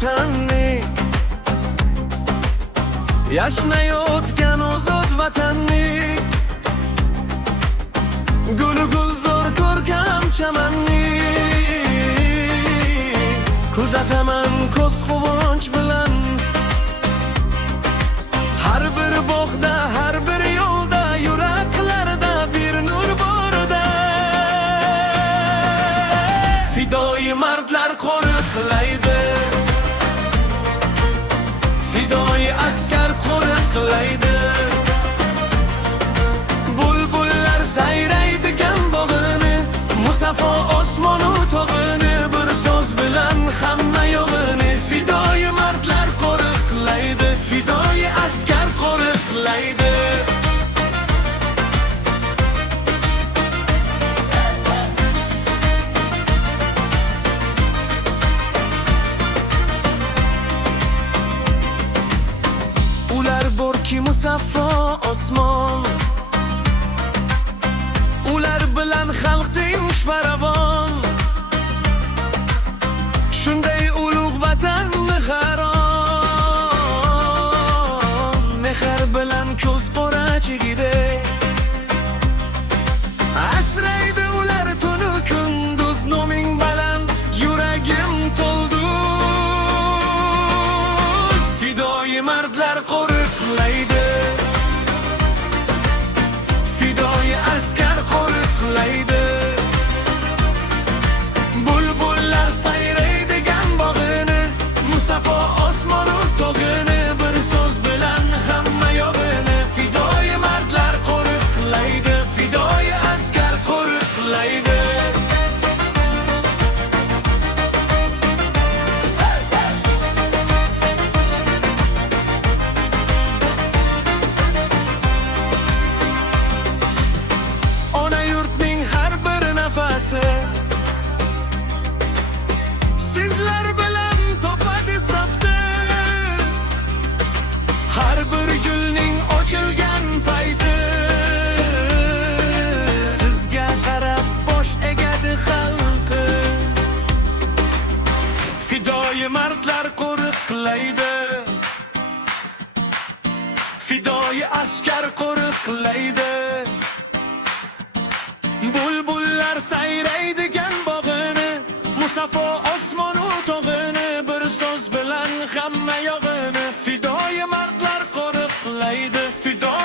vatanni, yashnayotgan ozod vatanni, guli gulzor ko'rkam chamanni kuzataman ko'z quvonch bilan. Har bir bog'da, har bir yo'lda, yuraklarda bir nur borda. Fidoyi mardlar qo'riqlaydi, fidoyi askar qo'riqlaydi. Bulbullar sayraydigan bog'ini, musaffo osmonu tog'ini, bir so'z bilan hamma yo'g'ini. Fidoyi mardlar qo'riqlaydi, fidoyi askar qo'riqlaydi. Ular borki musaffo osmon, ular bilan xalq tinch faravon. Shunday ulug' vatanni harom, mehr bilan ko'z qorachigidek asraydi ular tunu kunduz. Noming baland, yuragim to'lduz. Fidoyi mardlar qo'riqlaydi, fidoyi askar qo'riqlaydi. Bulbullar sayraydigan bog'ini, musaffo osmonu tog'ini, bir so'z bilan hamma yo'g'ini. Fidoyi mardlar qo'riqlaydi, fidoyi askar qo'riqlaydi. Ona yurtning har bir nafasi sizlar bilan topadi safti. Har bir gulning ochilgan payti sizga qarab bosh egadi xalqi. Fidoyi mardlar qo'riqlaydi, fidoyi askar qo'riqlaydi. Bulbullar sayraydigan bog'ini, musaffo osmonu tog'ini, bir so'z bilan hamma yo'g'ini. Fidoyi mardlar qo'riqlaydi, fidoyi